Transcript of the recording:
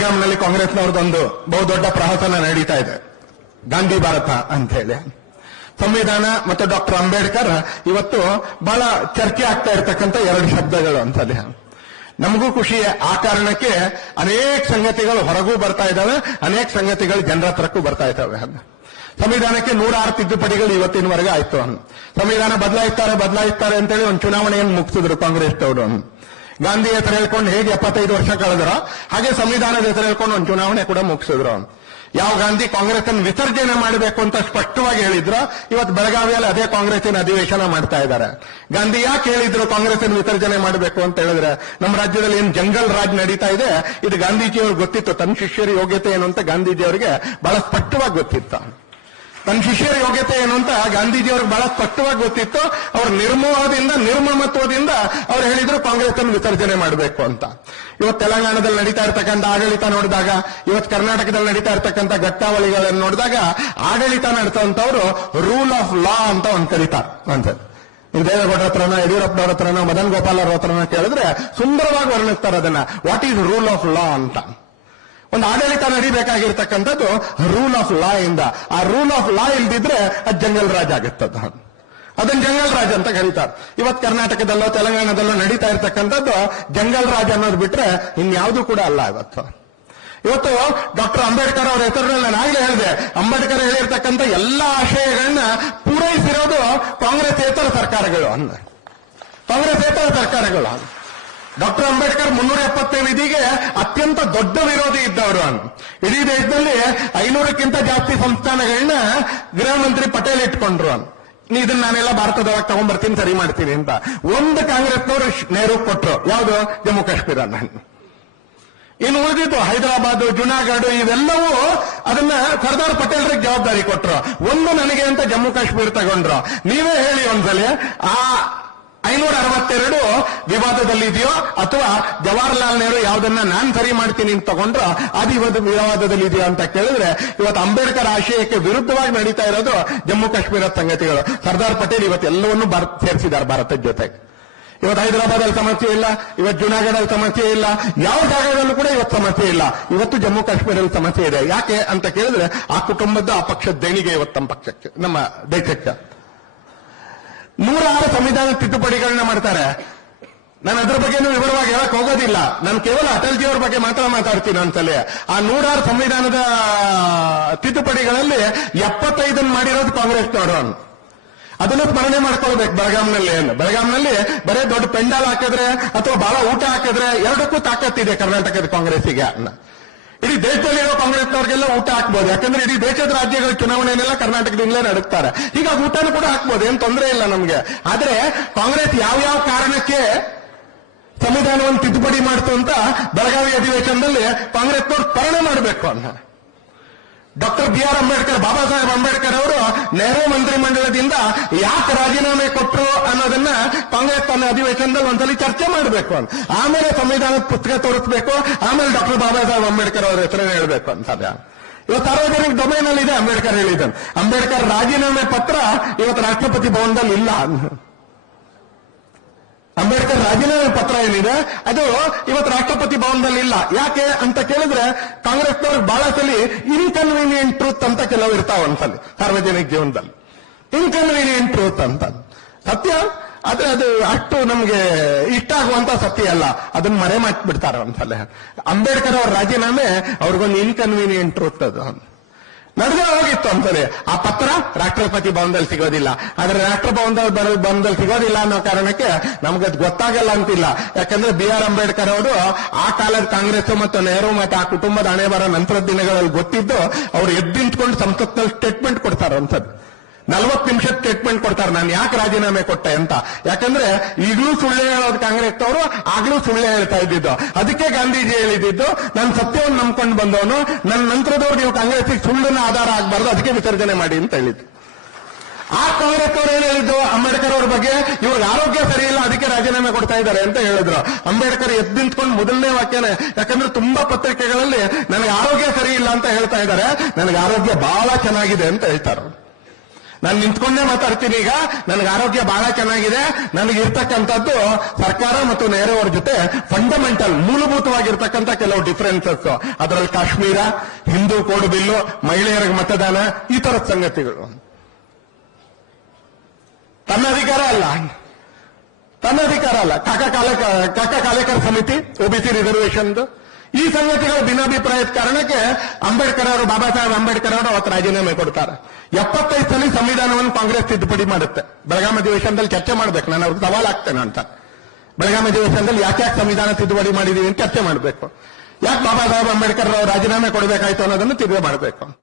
ಬೆಳಗಾಂನಲ್ಲಿ ಕಾಂಗ್ರೆಸ್ನವ್ರದೊಂದು ಬಹುದೊಡ್ಡ ಪ್ರಹಸನ ನಡೀತಾ ಇದೆ. ಗಾಂಧಿ ಭಾರತ ಅಂತ ಹೇಳಿ. ಸಂವಿಧಾನ ಮತ್ತು ಡಾಕ್ಟರ್ ಅಂಬೇಡ್ಕರ್ ಇವತ್ತು ಬಹಳ ಚರ್ಚೆ ಆಗ್ತಾ ಇರತಕ್ಕಂಥ ಎರಡು ಶಬ್ದಗಳು ಅಂತದೆ ನಮಗೂ ಖುಷಿ ಆ ಕಾರಣಕ್ಕೆ ಅನೇಕ ಸಂಗತಿಗಳು ಹೊರಗೂ ಬರ್ತಾ ಇದ್ದಾವೆ, ಅನೇಕ ಸಂಗತಿಗಳು ಜನರ ಹತ್ರಕ್ಕೂ ಬರ್ತಾ ಇದ್ದಾವೆ. ಸಂವಿಧಾನಕ್ಕೆ ನೂರಾರು ತಿದ್ದುಪಡಿಗಳು ಇವತ್ತಿನವರೆಗೆ ಆಯ್ತು. ಸಂವಿಧಾನ ಬದಲಾಯಿಸ್ತಾರೆ ಬದಲಾಯಿಸ್ತಾರೆ ಅಂತೇಳಿ ಒಂದು ಚುನಾವಣೆಯನ್ನು ಮುಗಿಸಿದ್ರು ಕಾಂಗ್ರೆಸ್ನವರು. ಗಾಂಧಿ ಹೆಸರು ಹೇಳ್ಕೊಂಡು ಹೇಗೆ ಎಪ್ಪತ್ತೈದು ವರ್ಷ ಕಳೆದ್ರ ಹಾಗೆ ಸಂವಿಧಾನದ ಹೆಸರು ಹೇಳ್ಕೊಂಡು ಒಂದು ಚುನಾವಣೆ ಕೂಡ ಮುಗಿಸಿದ್ರು. ಯಾವ ಗಾಂಧಿ ಕಾಂಗ್ರೆಸ್ ಅನ್ನು ವಿಸರ್ಜನೆ ಮಾಡಬೇಕು ಅಂತ ಸ್ಪಷ್ಟವಾಗಿ ಹೇಳಿದ್ರ, ಇವತ್ತು ಬೆಳಗಾವಿಯಲ್ಲಿ ಅದೇ ಕಾಂಗ್ರೆಸ್ಸಿನ ಅಧಿವೇಶನ ಮಾಡ್ತಾ ಇದ್ದಾರೆ. ಗಾಂಧಿ ಯಾಕೆ ಹೇಳಿದ್ರು ಕಾಂಗ್ರೆಸ್ ಅನ್ನು ವಿಸರ್ಜನೆ ಮಾಡಬೇಕು ಅಂತ ಹೇಳಿದ್ರೆ, ನಮ್ಮ ರಾಜ್ಯದಲ್ಲಿ ಏನು ಜಂಗಲ್ ರಾಜ್ ನಡೀತಾ ಇದೆ, ಇದು ಗಾಂಧೀಜಿಯವ್ರಿಗೆ ಗೊತ್ತಿತ್ತು, ತನ್ನ ಶಿಷ್ಯರ ಯೋಗ್ಯತೆ ಏನು ಅಂತ ಗಾಂಧೀಜಿಯವರಿಗೆ ಬಹಳ ಸ್ಪಷ್ಟವಾಗಿ ಗೊತ್ತಿತ್ತು. ತನ್ನ ಶಿಷ್ಯರ ಯೋಗ್ಯತೆ ಏನು ಅಂತ ಗಾಂಧೀಜಿಯವ್ರಿಗೆ ಬಹಳ ಸ್ಪಷ್ಟವಾಗಿ ಗೊತ್ತಿತ್ತು. ಅವ್ರ ನಿರ್ಮೋಹದಿಂದ, ನಿರ್ಮಮತ್ವದಿಂದ ಅವ್ರು ಹೇಳಿದ್ರು ಕಾಂಗ್ರೆಸ್ ಅನ್ನು ವಿಸರ್ಜನೆ ಮಾಡಬೇಕು ಅಂತ. ಇವತ್ತು ತೆಲಂಗಾಣದಲ್ಲಿ ನಡೀತಾ ಇರ್ತಕ್ಕಂಥ ಆಡಳಿತ ನೋಡಿದಾಗ, ಇವತ್ತು ಕರ್ನಾಟಕದಲ್ಲಿ ನಡೀತಾ ಇರ್ತಕ್ಕಂಥ ಘಟ್ಟಾವಳಿಗಳನ್ನು ನೋಡಿದಾಗ, ಆಡಳಿತ ನಡೆಸುವಂತವ್ರು ರೂಲ್ ಆಫ್ ಲಾ ಅಂತ ಒಂದು ಕರೀತಾರೆ. ಅಂತ ನೀವು ದೇವೇಗೌಡರ ಹತ್ರನ ಯಡಿಯೂರಪ್ಪನವ್ರ ಹತ್ರನ ಮದನ್ ಗೋಪಾಲ್ ಅವ್ರ ಹತ್ರನ ಕೇಳಿದ್ರೆ ಸುಂದರವಾಗಿ ವರ್ಣಿಸ್ತಾರೆ ಅದನ್ನ. What is rule of law ಅಂತ. ಒಂದು ಆಡಳಿತ ನಡಿಬೇಕಾಗಿರ್ತಕ್ಕಂಥದ್ದು ರೂಲ್ ಆಫ್ ಲಾ ಇಂದ. ಆ ರೂಲ್ ಆಫ್ ಲಾ ಇಲ್ದಿದ್ರೆ ಅದು ಜಂಗಲ್ ರಾಜ್ ಆಗುತ್ತದ. ಅದನ್ನ ಜಂಗಲ್ ರಾಜ್ ಅಂತ ಕರೀತಾರೆ. ಇವತ್ತು ಕರ್ನಾಟಕದಲ್ಲೋ ತೆಲಂಗಾಣದಲ್ಲೋ ನಡೀತಾ ಇರ್ತಕ್ಕಂಥದ್ದು ಜಂಗಲ್ ರಾಜ್ ಅನ್ನೋದು ಬಿಟ್ರೆ ಇನ್ಯಾವುದು ಕೂಡ ಅಲ್ಲ ಇವತ್ತು. ಇವತ್ತು ಡಾಕ್ಟರ್ ಅಂಬೇಡ್ಕರ್ ಅವರ ಹೆಸರಿನಲ್ಲಿ ನಾನು ಹೇಳಿದೆ. ಅಂಬೇಡ್ಕರ್ ಹೇಳಿರ್ತಕ್ಕಂಥ ಎಲ್ಲ ಆಶಯಗಳನ್ನ ಪೂರೈಸಿರೋದು ಕಾಂಗ್ರೆಸ್ ಇತರ ಸರ್ಕಾರಗಳು ಅಂದ ಕಾಂಗ್ರೆಸ್ಸೇತರ ಸರ್ಕಾರಗಳು ಡಾಕ್ಟರ್ ಅಂಬೇಡ್ಕರ್ ಮುನ್ನೂರ ಎಪ್ಪತ್ತೇಳು ಅತ್ಯಂತ ದೊಡ್ಡ ವಿರೋಧಿ ಇದ್ದವರು ಇಡೀ ದೇಶದಲ್ಲಿ ಐನೂರಕ್ಕಿಂತ ಜಾಸ್ತಿ ಸಂಸ್ಥಾನಗಳನ್ನ ಗೃಹ ಮಂತ್ರಿ ಪಟೇಲ್ ಇಟ್ಕೊಂಡ್ರು. ನೀ ಇದನ್ನ ನಾನೆಲ್ಲ ಭಾರತದೊಳಗೆ ತಗೊಂಡ್ಬರ್ತೀನಿ ಸರಿ ಮಾಡ್ತೀನಿ ಅಂತ. ಒಂದು ಕಾಂಗ್ರೆಸ್ನವರು ನೆಹರು ಕೊಟ್ರು. ಯಾವುದು? ಜಮ್ಮು ಕಾಶ್ಮೀರ ನಾನು. ಇನ್ನು ಉಳಿದಿದ್ದು ಹೈದರಾಬಾದ್, ಜುನಾಗಢ, ಇವೆಲ್ಲವೂ ಅದನ್ನ ಸರ್ದಾರ್ ಪಟೇಲ್ರಿಗೆ ಜವಾಬ್ದಾರಿ ಕೊಟ್ರು. ಒಂದು ನನಗೆ ಅಂತ ಜಮ್ಮು ಕಾಶ್ಮೀರ ತಗೊಂಡ್ರು. ನೀವೇ ಹೇಳಿ ಒಂದ್ಸಲಿ, ಆ ಐನೂರ ಅರವತ್ತೆರಡು ವಿವಾದದಲ್ಲಿದೆಯೋ ಅಥವಾ ಜವಾಹರ್ಲಾಲ್ ನೆಹರು ಯಾವುದನ್ನ ನಾನ್ ಸರಿ ಮಾಡ್ತೀನಿ ಅಂತ ತಗೊಂಡ್ರು ಅದು ಇವತ್ತು ವಿವಾದದಲ್ಲಿ ಇದೆಯೋ ಅಂತ ಕೇಳಿದ್ರೆ ಇವತ್ತು ಅಂಬೇಡ್ಕರ್ ಆಶಯಕ್ಕೆ ವಿರುದ್ಧವಾಗಿ ನಡೀತಾ ಇರೋದು ಜಮ್ಮು ಕಾಶ್ಮೀರದ ಸಂಗತಿಗಳು. ಸರ್ದಾರ್ ಪಟೇಲ್ ಇವತ್ತು ಎಲ್ಲವನ್ನೂ ಭಾರತ ಸೇರಿಸಿದ್ದಾರೆ ಭಾರತದ ಜೊತೆಗೆ. ಇವತ್ತು ಹೈದರಾಬಾದಲ್ಲಿ ಸಮಸ್ಯೆ ಇಲ್ಲ, ಇವತ್ತು ಜುನಾಗಢಲ್ಲಿ ಸಮಸ್ಯೆ ಇಲ್ಲ, ಯಾವ ಜಾಗದಲ್ಲೂ ಕೂಡ ಇವತ್ತು ಸಮಸ್ಯೆ ಇಲ್ಲ. ಇವತ್ತು ಜಮ್ಮು ಕಾಶ್ಮೀರದಲ್ಲಿ ಸಮಸ್ಯೆ ಇದೆ. ಯಾಕೆ ಅಂತ ಕೇಳಿದ್ರೆ ಆ ಕುಟುಂಬದ ಆ ಪಕ್ಷದ ದೇಣಿಗೆ ಇವತ್ತು ನಮ್ಮ ಪಕ್ಷಕ್ಕೆ, ನಮ್ಮ ದೇಶಕ್ಕೆ. ನೂರಾರು ಸಂವಿಧಾನ ತಿದ್ದುಪಡಿಗಳನ್ನ ಮಾಡ್ತಾರೆ. ನಾನು ಅದ್ರ ಬಗ್ಗೆನೂ ವಿವರವಾಗಿ ಹೇಳಕ್ ಹೋಗೋದಿಲ್ಲ. ನಾನು ಕೇವಲ ಅಟಲ್ಜಿ ಅವ್ರ ಬಗ್ಗೆ ಮಾತ್ರ ಮಾತಾಡ್ತೀನಿ ಒಂದ್ಸಲ ಆ ನೂರಾರು ಸಂವಿಧಾನದ ತಿದ್ದುಪಡಿಗಳಲ್ಲಿ ಎಪ್ಪತ್ತೈದನ್ ಮಾಡಿರೋದು ಕಾಂಗ್ರೆಸ್ನವರು ಅಂತ ಅದನ್ನು ಸ್ಮರಣೆ ಮಾಡ್ಕೊಳ್ಬೇಕು ಬೆಳಗಾಂನಲ್ಲಿ ಬೆಳಗಾಂನಲ್ಲಿ ಬರೇ ದೊಡ್ಡ ಪೆಂಡಾಲ್ ಹಾಕಿದ್ರೆ ಅಥವಾ ಬಹಳ ಊಟ ಹಾಕಿದ್ರೆ ಎರಡಕ್ಕೂ ತಾಕತ್ತಿದೆ ಕರ್ನಾಟಕದ ಕಾಂಗ್ರೆಸ್ಸಿಗೆ. ಇಡೀ ದೇಶದಲ್ಲಿರೋ ಕಾಂಗ್ರೆಸ್ನವ್ರಿಗೆಲ್ಲ ಊಟ ಹಾಕ್ಬೋದು. ಯಾಕಂದ್ರೆ ಇಡೀ ದೇಶದ ರಾಜ್ಯಗಳ ಚುನಾವಣೆಯನ್ನೆಲ್ಲ ಕರ್ನಾಟಕದಿಂದಲೇ ನಡೆಸ್ತಾರೆ ಹೀಗಾಗಿ ಊಟನೂ ಕೂಡ ಹಾಕ್ಬೋದು. ಏನ್ ತೊಂದರೆ ಇಲ್ಲ ನಮ್ಗೆ. ಆದ್ರೆ ಕಾಂಗ್ರೆಸ್ ಯಾವ್ಯಾವ ಕಾರಣಕ್ಕೆ ಸಂವಿಧಾನವನ್ನು ತಿದ್ದುಪಡಿ ಮಾಡ್ತು ಅಂತ ಬೆಳಗಾವಿ ಅಧಿವೇಶನದಲ್ಲಿ ಕಾಂಗ್ರೆಸ್ನವ್ರು ಸ್ಮರಣೆ ಮಾಡಬೇಕು ಅನ್ನ doctor B R Ambedkar, Baba Saheb Ambedkar ಅವರು ನೆಹರು ಮಂತ್ರಿಮಂಡಲದಿಂದ ಯಾಕೆ ರಾಜೀನಾಮೆ ಕೊಟ್ಟರು ಅನ್ನೋದನ್ನ ಕಾಂಗ್ರೆಸ್ ತನ್ನ ಅಧಿವೇಶನದಲ್ಲಿ ಒಂದ್ಸಲಿ ಚರ್ಚೆ ಮಾಡಬೇಕು ಅಂತ. ಆಮೇಲೆ ಸಂವಿಧಾನದ ಪುಸ್ತಕ ತೋರಿಸ್ಬೇಕು, ಆಮೇಲೆ ಡಾಕ್ಟರ್ ಬಾಬಾ ಸಾಹೇಬ್ ಅಂಬೇಡ್ಕರ್ ಅವರ ಹೆಸರನ್ನು ಹೇಳಬೇಕು ಅಂತ ಇವತ್ತು ಸಾರ್ವಜನಿಕ ಡೊಮೈನ್ ಅಲ್ಲಿ ಇದೆ ಅಂಬೇಡ್ಕರ್ ಹೇಳಿದ್ದಾನೆ ಅಂಬೇಡ್ಕರ್ ರಾಜೀನಾಮೆ ಪತ್ರ ಇವತ್ತು ರಾಷ್ಟ್ರಪತಿ ಭವನದಲ್ಲಿ ಇಲ್ಲ ಅಂಬೇಡ್ಕರ್ ರಾಜೀನಾಮೆ ಪತ್ರ ಏನಿದೆ, ಅದು ಇವತ್ತು ರಾಷ್ಟ್ರಪತಿ ಭವನದಲ್ಲಿ ಇಲ್ಲ. ಯಾಕೆ ಅಂತ ಕೇಳಿದ್ರೆ ಕಾಂಗ್ರೆಸ್ನವ್ರಿಗೆ ಬಹಳ ಸಲ ಇನ್ಕನ್ವೀನಿಯಂಟ್ ಟ್ರೂತ್ ಅಂತ ಕೆಲವು ಇರ್ತಾವ ಒಂದ್ಸಲಿ, ಸಾರ್ವಜನಿಕ ಜೀವನದಲ್ಲಿ. ಇನ್ಕನ್ವೀನಿಯಂಟ್ ಟ್ರೂತ್ ಅಂತ. ಸತ್ಯ? ಆದ್ರೆ ಅದು ಅಷ್ಟು ನಮ್ಗೆ ಇಷ್ಟ ಆಗುವಂತ ಸತ್ಯ ಅಲ್ಲ. ಅದನ್ನ ಮರೆ ಮಾಡಿಬಿಡ್ತಾರೆ ಒಂದ್ಸಲ. ಅಂಬೇಡ್ಕರ್ ಅವ್ರ ರಾಜೀನಾಮೆ ಅವ್ರಿಗೊಂದು ಇನ್ಕನ್ವೀನಿಯಂಟ್ ಟ್ರೂತ್ ಅದು. ನಡೆದೇ ಹೋಗಿತ್ತು ಅಂತಾನೆ. ಆ ಪತ್ರ ರಾಷ್ಟ್ರಪತಿ ಭವನದಲ್ಲಿ ಸಿಗೋದಿಲ್ಲ. ಆದ್ರೆ ರಾಷ್ಟ್ರಭವನದಲ್ಲಿ ಬರ ಭವನದಲ್ಲಿ ಸಿಗೋದಿಲ್ಲ ಅನ್ನೋ ಕಾರಣಕ್ಕೆ ನಮ್ಗೆ ಅದು ಗೊತ್ತಾಗಲ್ಲ ಅಂತಿಲ್ಲ. ಯಾಕಂದ್ರೆ ಬಿ ಆರ್ ಅಂಬೇಡ್ಕರ್ ಅವರು ಆ ಕಾಲದ ಕಾಂಗ್ರೆಸ್ ಮತ್ತು ನೆಹರು ಮತ್ತು ಆ ಕುಟುಂಬದ ಹಣೆ ಬರೋ ನಂತರದ ದಿನಗಳಲ್ಲಿ ಗೊತ್ತಿದ್ದು ಅವ್ರು ಎದ್ದಿಂತ್ಕೊಂಡು ಸಂಸತ್ನಲ್ಲಿ ಸ್ಟೇಟ್ಮೆಂಟ್ ಕೊಡ್ತಾರ ಅಂತದ್ದು ನಲ್ವತ್ತು ನಿಮಿಷ ಸ್ಟೇಟ್ಮೆಂಟ್ ಕೊಡ್ತಾರೆ. ನಾನು ಯಾಕೆ ರಾಜೀನಾಮೆ ಕೊಟ್ಟೆ ಅಂತ. ಯಾಕಂದ್ರೆ ಈಗಲೂ ಸುಳ್ಳೆ ಹೇಳೋದು ಕಾಂಗ್ರೆಸ್ನವರು, ಆಗ್ಲೂ ಸುಳ್ಳೆ ಹೇಳ್ತಾ ಇದ್ದಿದ್ದು. ಅದಕ್ಕೆ ಗಾಂಧೀಜಿ ಹೇಳಿದ್ದು, ನಾನು ಸತ್ಯವನ್ನು ನಂಬ್ಕೊಂಡು ಬಂದವನು. ನನ್ನ ನಂತರದವ್ರು ನೀವು ಕಾಂಗ್ರೆಸ್ಗೆ ಸುಳ್ಳನ್ನ ಆಧಾರ ಆಗಬಾರ್ದು. ಅದಕ್ಕೆ ವಿಸರ್ಜನೆ ಮಾಡಿ ಅಂತ ಹೇಳಿದ್ದು. ಆ ಕಾಂಗ್ರೆಸ್ ಅವರು ಏನ್ ಹೇಳಿದ್ದು? ಅಂಬೇಡ್ಕರ್ ಅವ್ರ ಬಗ್ಗೆ ಇವ್ರಿಗೆ ಆರೋಗ್ಯ ಸರಿ ಇಲ್ಲ, ಅದಕ್ಕೆ ರಾಜೀನಾಮೆ ಕೊಡ್ತಾ ಇದ್ದಾರೆ ಅಂತ ಹೇಳಿದ್ರು. ಅಂಬೇಡ್ಕರ್ ಎದ್ದು ನಿಂತ್ಕೊಂಡು ಮೊದಲನೇ ವಾಕ್ಯನೇ, ಯಾಕಂದ್ರೆ ತುಂಬಾ ಪತ್ರಿಕೆಗಳಲ್ಲಿ ನನಗೆ ಆರೋಗ್ಯ ಸರಿ ಇಲ್ಲ ಅಂತ ಹೇಳ್ತಾ ಇದ್ದಾರೆ. ನನಗೆ ಆರೋಗ್ಯ ಬಹಳ ಚೆನ್ನಾಗಿದೆ ಅಂತ ಹೇಳ್ತಾರೆ ನಾನು ನಿಂತ್ಕೊಂಡೇ ಮಾತಾಡ್ತೀನಿ ಈಗ. ನನಗೆ ಆರೋಗ್ಯ ಬಹಳ ಚೆನ್ನಾಗಿದೆ. ನನಗೆ ಇರ್ತಕ್ಕಂಥದ್ದು ಸರ್ಕಾರ ಮತ್ತು ನೆಹರು ಜೊತೆ ಫಂಡಮೆಂಟಲ್ ಮೂಲಭೂತವಾಗಿರ್ತಕ್ಕಂಥ ಕೆಲವು ಡಿಫರೆನ್ಸಸ್ ಅದರಲ್ಲಿ ಕಾಶ್ಮೀರ, ಹಿಂದೂ ಕೋಡು ಬಿಲ್ಲು, ಮಹಿಳೆಯರಿಗೆ ಮತದಾನ, ಈ ತರದ ಸಂಗತಿಗಳು. ತನ್ನ ಅಧಿಕಾರ ಅಲ್ಲ. ತನ್ನ ಅಧಿಕಾರ ಅಲ್ಲ. ಕಾಕ ಕಾಲೇಕ ಕಾಕ ಕಾಲೇಕರ್ ಸಮಿತಿ ಒಬಿಸಿ ರಿಸರ್ವೇಶನ್ ಈ ಸಂಗತಿಗಳ ಭಿನ್ನಾಭಿಪ್ರಾಯದ ಕಾರಣಕ್ಕೆ ಅಂಬೇಡ್ಕರ್ ಅವರು ಬಾಬಾ ಸಾಹೇಬ್ ಅಂಬೇಡ್ಕರ್ ಅವರು ಅವತ್ತು ರಾಜೀನಾಮೆ ಕೊಡ್ತಾರೆ. ಎಪ್ಪತ್ತೈದು ಸಲ ಸಂವಿಧಾನವನ್ನು ಕಾಂಗ್ರೆಸ್ ತಿದ್ದುಪಡಿ ಮಾಡುತ್ತೆ. ಬೆಳಗಾಂ ಅಧಿವೇಶನದಲ್ಲಿ ಚರ್ಚೆ ಮಾಡ್ಬೇಕು. ನಾನು ಅವ್ರಿಗೆ ಸವಾಲ್ ಆಗ್ತೇನೆ ಅಂತ. ಬೆಳಗಾಂ ಅಧಿವೇಶನದಲ್ಲಿ ಯಾಕೆ ಯಾಕೆ ಸಂವಿಧಾನ ತಿದ್ದುಪಡಿ ಮಾಡಿದೀವಿ ಅಂತ ಚರ್ಚೆ ಮಾಡಬೇಕು. ಯಾಕೆ ಬಾಬಾ ಸಾಹೇಬ್ ಅಂಬೇಡ್ಕರ್ ಅವರು ರಾಜೀನಾಮೆ ಕೊಡಬೇಕಾಯ್ತು ಅನ್ನೋದನ್ನು ತಿರುಗಿ ಮಾಡಬೇಕು.